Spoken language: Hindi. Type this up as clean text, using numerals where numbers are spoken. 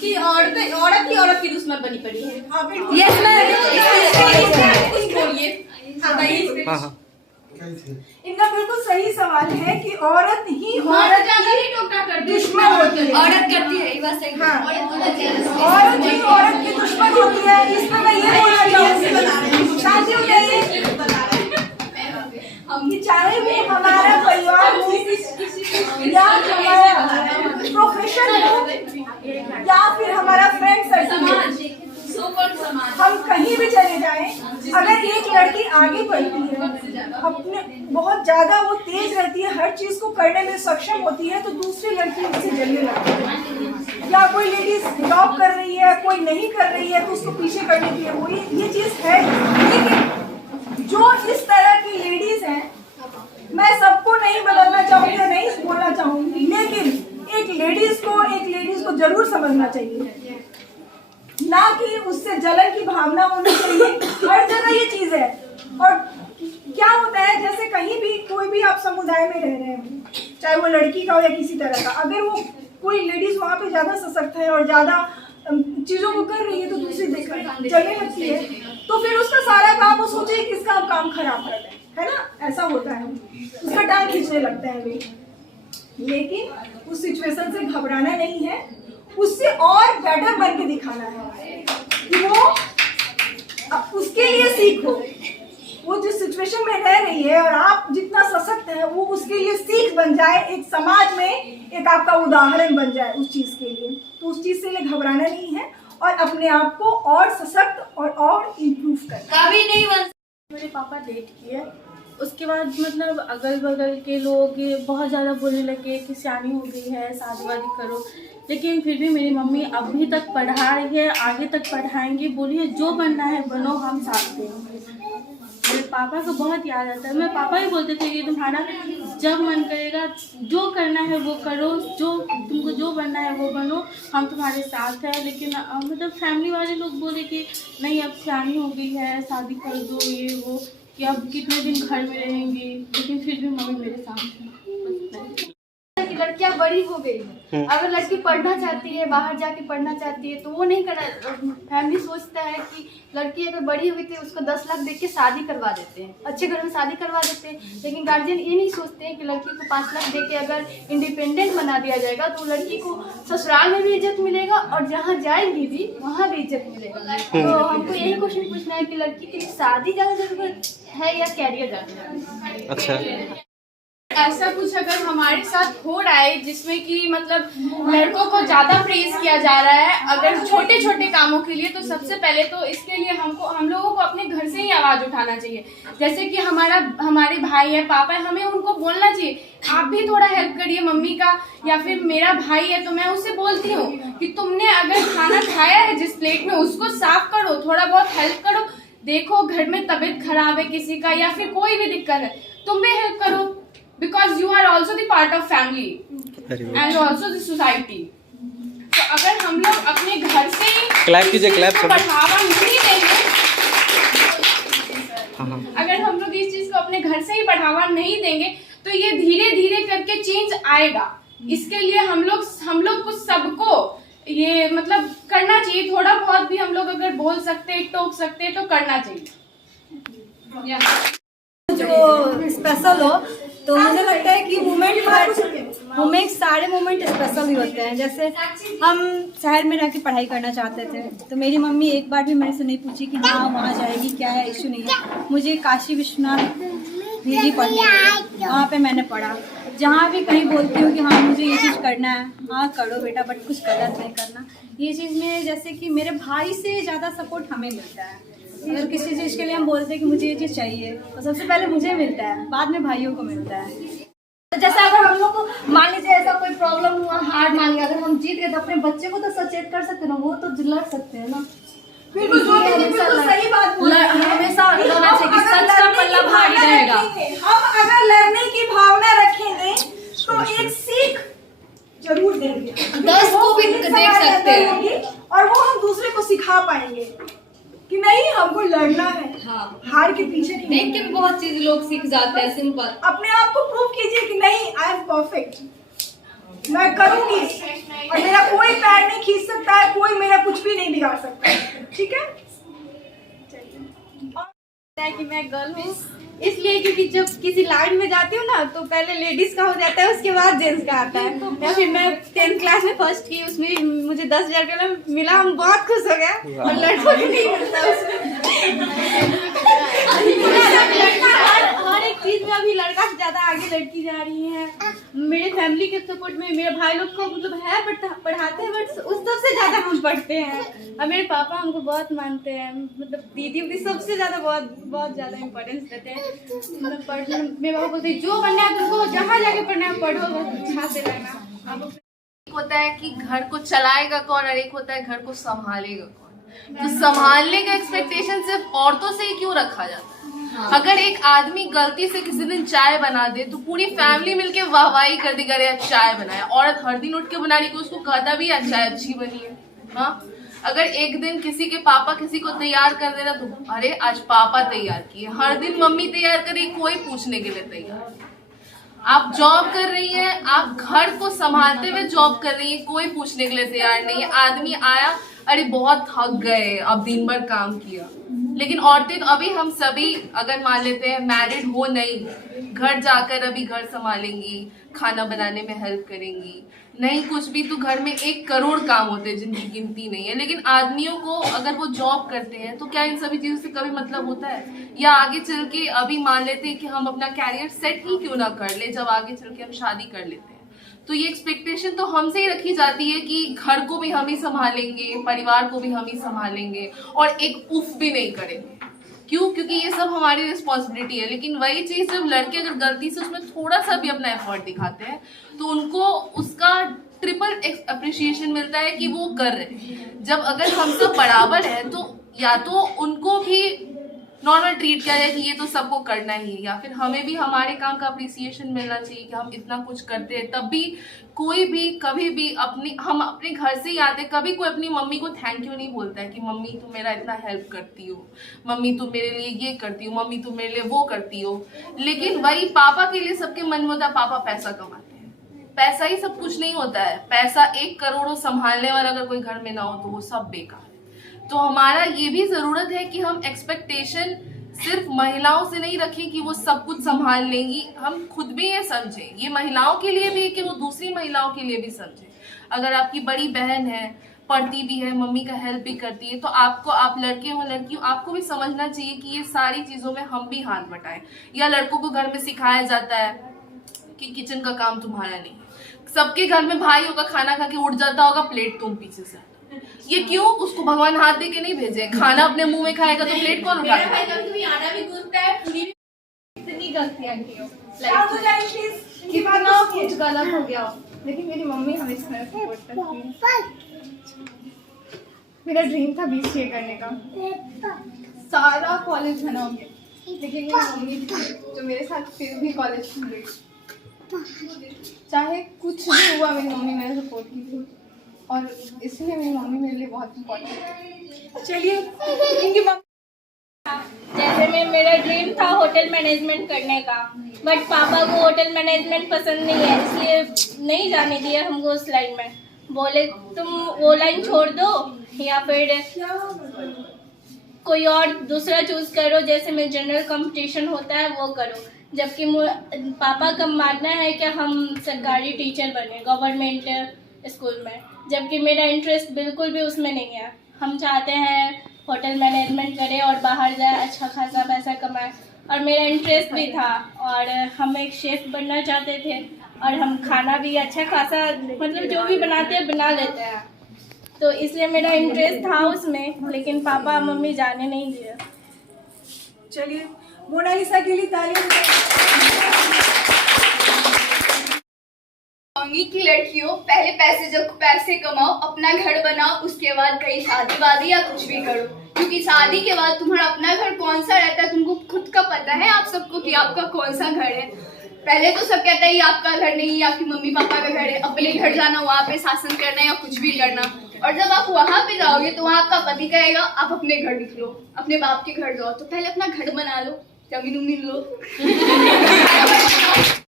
कि औरत की दुश्मन बनी पड़ी है। Yes ma'am. इनका बिल्कुल सही सवाल है कि औरत ही दुश्मन होती है। औरत करती है ये बात सही। हाँ, औरत ही औरत की दुश्मन होती है। इसमें मैं ये बोलना चाहूँगी, शादी हो जाइए, चाहे वो हमारा परिवार हो या हमारा प्रोफेशन हो या फिर हमारा फ्रेंड सर्कल, हम कहीं भी चले जाएं, अगर एक लड़की आगे बढ़ती है, अपने बहुत ज्यादा वो तेज रहती है, हर चीज को करने में सक्षम होती है, तो दूसरी लड़की उससे जलने लगती है। या कोई लेडीज जॉब कर रही है, कोई नहीं कर रही है, तो उसको पीछे करने के लिए वो ये चीज है। लेकिन जो इस तरह की लेडीज हैं, मैं सबको नहीं बदलना चाहूंगी, नहीं बोलना चाहूंगी, लेकिन एक लेडीज को जरूर समझना चाहिए, ना कि उससे जलन की भावना होनी चाहिए। हर जगह ये चीज है। और क्या होता है, जैसे कहीं भी कोई भी आप समुदाय में रह रहे हैं, चाहे वो लड़की का हो या किसी तरह का, अगर वो कोई लेडीज वहाँ पे ज्यादा सशक्त है और ज्यादा चीजों को कर रही है, तो दूसरी देखकर जलने लगती है, तो फिर उसका सारा काम वो सोचे कि इसका काम खराब कर दे, है ना, ऐसा होता है, उसका टांग खींचने लगता है वे। लेकिन उस सिचुएशन से घबराना नहीं है, उससे और बेटर बन के दिखाना है कि वो उसके लिए सीखो। वो जिस सिचुएशन में रह रही है और आप जितना सशक्त है, वो उसके लिए सीख बन जाए, एक समाज में एक आपका उदाहरण बन जाए उस चीज के लिए। तो उस चीज से घबराना नहीं है और अपने आप को और सशक्त और इम्प्रूव करना। कभी नहीं बन। मेरे पापा डेट किए, उसके बाद मतलब अगल बगल के लोग बहुत ज़्यादा बोलने लगे कि सियानी हो गई है, शादी वादी करो। लेकिन फिर भी मेरी मम्मी अभी तक पढ़ा रही है, आगे तक पढ़ाएंगी, बोलिए जो बनना है बनो, हम साथ देंगे। मेरे पापा को बहुत याद आता है। मेरे पापा ही बोलते थे कि तुम्हारा जब मन करेगा जो करना है वो करो, जो तुमको जो बनना है वो बनो, हम तुम्हारे साथ हैं। लेकिन मतलब फैमिली वाले लोग बोले कि नहीं अब सियानी हो गई है, शादी कर दो, ये वो, कि अब कितने दिन घर में रहेंगी। लेकिन फिर भी मम्मी मेरे साथ हैं। लड़कियां बड़ी हो गई, अगर लड़की पढ़ना चाहती है, बाहर जाके पढ़ना चाहती है, तो वो नहीं करना। फैमिली सोचता है कि लड़की अगर बड़ी हुई थी उसको 10 लाख देके शादी करवा देते हैं, अच्छे घर में शादी करवा देते हैं। लेकिन गार्जियन ये नहीं सोचते हैं कि लड़की को 5 लाख देके अगर इंडिपेंडेंट बना दिया जाएगा तो लड़की को ससुराल में भी इज्जत मिलेगा और जहाँ जाएगी भी वहाँ भी इज्जत मिलेगा। तो हमको यही क्वेश्चन पूछना है कि लड़की के लिए शादी ज़्यादा जरूरत है या कैरियर ज़्यादा? अच्छा, ऐसा कुछ अगर हमारे साथ हो रहा है जिसमें कि मतलब लड़कों को ज्यादा प्रेज किया जा रहा है अगर छोटे छोटे कामों के लिए, तो सबसे पहले तो इसके लिए हम लोगों को अपने घर से ही आवाज उठाना चाहिए। जैसे कि हमारे भाई है, पापा है, हमें उनको बोलना चाहिए आप भी थोड़ा हेल्प करिए मम्मी का। या फिर मेरा भाई है तो मैं उससे बोलती हूँ कि तुमने अगर खाना खाया है जिस प्लेट में उसको साफ करो, थोड़ा बहुत हेल्प करो। देखो घर में तबीयत खराब है किसी का या फिर कोई भी दिक्कत है, तुम भी हेल्प करो, because you are also the part of family and also the society। तो अगर हम लोग अपने घर से ही क्लैप कीजिए, क्लैप बढ़ावा नहीं देंगे, अगर हम लोग इस चीज को अपने घर से ही बढ़ावा नहीं देंगे तो ये धीरे धीरे करके चेंज आएगा। इसके लिए हम लोग कुछ सबको ये मतलब करना चाहिए, थोड़ा बहुत भी हम लोग अगर बोल सकते, टोक सकते तो करना चाहिए। जो स्पेशल हो तो मुझे लगता है कि वुमेन सारे मोमेंट स्पेशल ही होते हैं। जैसे हम शहर में रह के पढ़ाई करना चाहते थे तो मेरी मम्मी एक बार भी मेरे से नहीं पूछी कि हाँ वहाँ जाएगी, क्या है, इशू नहीं है। मुझे काशी विश्वनाथ भेजी पढ़ने, वहाँ पे मैंने पढ़ा। जहाँ भी कहीं बोलती हूँ कि हाँ मुझे ये चीज़ करना है, हाँ करो बेटा, बट कुछ गलत नहीं करना। ये चीज़ में जैसे कि मेरे भाई से ज़्यादा सपोर्ट हमें मिलता है। अगर किसी चीज़ के लिए हम बोलते हैं कि मुझे ये चीज़ चाहिए तो सबसे पहले मुझे मिलता है, बाद में भाइयों को मिलता है। जैसे अगर हम लोग को मान लीजिए ऐसा कोई प्रॉब्लम हुआ, हार मान लिया, अगर हम जीत गए तो अपने बच्चे को तो सचेत कर सकते हैं ना, वो तो लड़ सकते हैं ना। बिल्कुल सही बात बोल रहे हैं। हमेशा होना चाहिए कि सच का पल्ला भारी रहेगा। हम अगर लड़ने की भावना रखेंगे तो एक सीख जरूर देंगे, 10 को भी देख सकते हैं और वो हम दूसरे को सिखा पाएंगे कि नहीं हमको लड़ना है। हाँ, हार के पीछे नहीं देख के भी बहुत चीज लोग सीख जाते हैं। सिंपल अपने आप को प्रूव कीजिए कि नहीं आई एम परफेक्ट। मैं करूंगी और मेरा कोई पैर नहीं खींच सकता है, कोई मेरा कुछ भी नहीं बिगाड़ सकता है, ठीक है? कि मैं गर्ल हूँ इसलिए क्योंकि जब किसी लाइन में जाती हूँ ना तो पहले लेडीज का हो जाता है, उसके बाद जेंट्स का आता है। या फिर मैं 10th क्लास में फर्स्ट की, उसमें मुझे 10,000 रुपया मिला, हम बहुत खुश हो गए। और लड़कों को नहीं मिलता उसमें। हर एक चीज में अभी लड़का से ज्यादा आगे लड़की जा रही है। मेरे फैमिली के सपोर्ट में मेरे भाई लोग को मतलब है पढ़ाते हैं, बट उस सबसे ज्यादा हम पढ़ते हैं। और मेरे पापा हमको बहुत मानते हैं, मतलब दीदी भी सबसे ज्यादा बहुत ज्यादा इम्पोर्टेंस देते हैं। मतलब पढ़ने मेरे पापा बोलते हैं जो बनना है तुमको जहाँ जाके पढ़ना है पढ़ो, बस अच्छा से रहना। अब एक होता है कि घर को चलाएगा कौन और एक होता है घर को संभालेगा कौन। तो संभालने का एक्सपेक्टेशन सिर्फ औरतों से ही क्यों रखा जाता है? अगर एक आदमी गलती से किसी दिन चाय बना दे तो पूरी फैमिली मिलके वाहवाही कर दी, करे चाय बनाया। औरत हर दिन उठ के बनाने को उसको कहता भी है चाय अच्छी बनी है। हाँ, अगर एक दिन किसी के पापा किसी को तैयार कर देना तो अरे आज पापा तैयार किए। हर दिन मम्मी तैयार करी, कोई पूछने के लिए तैयार। आप जॉब कर रही हैं, आप घर को संभालते हुए जॉब कर रही हैं, कोई पूछने के लिए तैयार नहीं है। आदमी आया, अरे बहुत थक गए, अब दिन भर काम किया। लेकिन औरतें तो अभी हम सभी अगर मान लेते हैं मैरिड हो नहीं, घर जाकर अभी घर संभालेंगी, खाना बनाने में हेल्प करेंगी, नहीं कुछ भी तो घर में 1 करोड़ काम होते हैं जिनकी गिनती नहीं है। लेकिन आदमियों को अगर वो जॉब करते हैं तो क्या इन सभी चीजों से कभी मतलब होता है? या आगे चल के अभी मान लेते हैं कि हम अपना कैरियर सेट ही क्यों ना कर ले, जब आगे चल के हम शादी कर लेते हैं तो ये एक्सपेक्टेशन तो हमसे ही रखी जाती है कि घर को भी हम ही संभालेंगे, परिवार को भी हम ही संभालेंगे और एक उफ भी नहीं करेंगे। क्यों? क्योंकि ये सब हमारी रिस्पॉन्सिबिलिटी है। लेकिन वही चीज जब लड़के अगर गलती से उसमें थोड़ा सा भी अपना एफर्ट दिखाते हैं तो उनको उसका ट्रिपल अप्रिशिएशन मिलता है कि वो कर रहे हैं। जब अगर हम सब बराबर है तो या तो उनको भी नॉर्मल ट्रीट किया जाए कि ये तो सबको करना ही है, या फिर हमें भी हमारे काम का अप्रिसिएशन मिलना चाहिए कि हम इतना कुछ करते हैं। तब भी कोई भी कभी भी हम अपने घर से ही आते, कभी कोई अपनी मम्मी को थैंक यू नहीं बोलता है कि मम्मी तुम मेरा इतना हेल्प करती हो, मम्मी तुम मेरे लिए ये करती हो, मम्मी तुम मेरे लिए वो करती हो। लेकिन वही पापा के लिए सबके मन में होता है पापा पैसा कमाते हैं। पैसा ही सब कुछ नहीं होता है। पैसा 1 करोड़ संभालने वाला अगर कोई घर में ना हो तो वो सब बेकार। तो हमारा ये भी जरूरत है कि हम एक्सपेक्टेशन सिर्फ महिलाओं से नहीं रखें कि वो सब कुछ संभाल लेंगी, हम खुद भी ये समझें। ये महिलाओं के लिए भी है कि वो दूसरी महिलाओं के लिए भी समझें। अगर आपकी बड़ी बहन है, पढ़ती भी है, मम्मी का हेल्प भी करती है, तो आपको, आप लड़के हो लड़की हो, आपको भी समझना चाहिए कि ये सारी चीजों में हम भी हाथ बटाएं। या लड़कों को घर में सिखाया जाता है कि किचन का काम तुम्हारा नहीं। सबके घर में भाई होगा, खाना खा के उठ जाता होगा, प्लेट तुम पीछे से। ये क्यों? उसको भगवान हाथ दे के नहीं भेजे। खाना अपने मुंह में खाएगा तो प्लेट कौन उठाएगा? इतनी गलतियाँ की हो, कितना कुछ गलत हो गया हो, लेकिन मेरी मम्मी हमेशा मेरा सपोर्ट करती है। मेरा ड्रीम था BCA करने का, सारा कॉलेज बना हो गया, लेकिन मेरी मम्मी थी जो मेरे साथ फिर भी कॉलेज में गई। चाहे कुछ भी हुआ मेरी मम्मी मेरे सपोर्ट की थी, और इसलिए मेरी मम्मी मेरे लिए बहुत इम्पोर्टेंट है। चलिए इनकी जैसे मेरा ड्रीम था होटल मैनेजमेंट करने का, बट पापा को होटल मैनेजमेंट पसंद नहीं है, इसलिए नहीं जाने दिया हमको उस लाइन में। बोले तुम वो लाइन छोड़ दो या फिर कोई और दूसरा चूज करो, जैसे में जनरल कंपटीशन होता है वो करो। जबकि पापा का मानना है कि हम सरकारी टीचर बने गवर्नमेंट स्कूल में, जबकि मेरा इंटरेस्ट बिल्कुल भी उसमें नहीं है। हम चाहते हैं होटल मैनेजमेंट करें और बाहर जाए, अच्छा खासा पैसा कमाए, और मेरा इंटरेस्ट भी था। और हम एक शेफ बनना चाहते थे, और हम खाना भी अच्छा खासा मतलब जो भी बनाते हैं बना लेते हैं, तो इसलिए मेरा इंटरेस्ट था उसमें, लेकिन पापा मम्मी जाने नहीं दिए। चलिए मोनालिसा के लिए तालियां। कहूंगी कि लड़कियों पहले पैसे कमाओ, अपना घर बनाओ, उसके बाद कहीं शादी वादी या कुछ भी करो, क्योंकि शादी के बाद तुम्हारा अपना घर कौन सा रहता है तुमको खुद का पता है आप सबको कि आपका कौन सा घर है। पहले तो सब कहता है ये आपका घर नहीं, आपकी मम्मी पापा का घर है, अपने घर जाना, वहाँ पे शासन करना या कुछ भी करना। और जब आप वहाँ पे जाओगे तो वहाँ आपका पति कहेगा आप अपने घर निकलो, अपने बाप के घर जाओ। तो पहले अपना घर बना लो, जमीन उमीन लो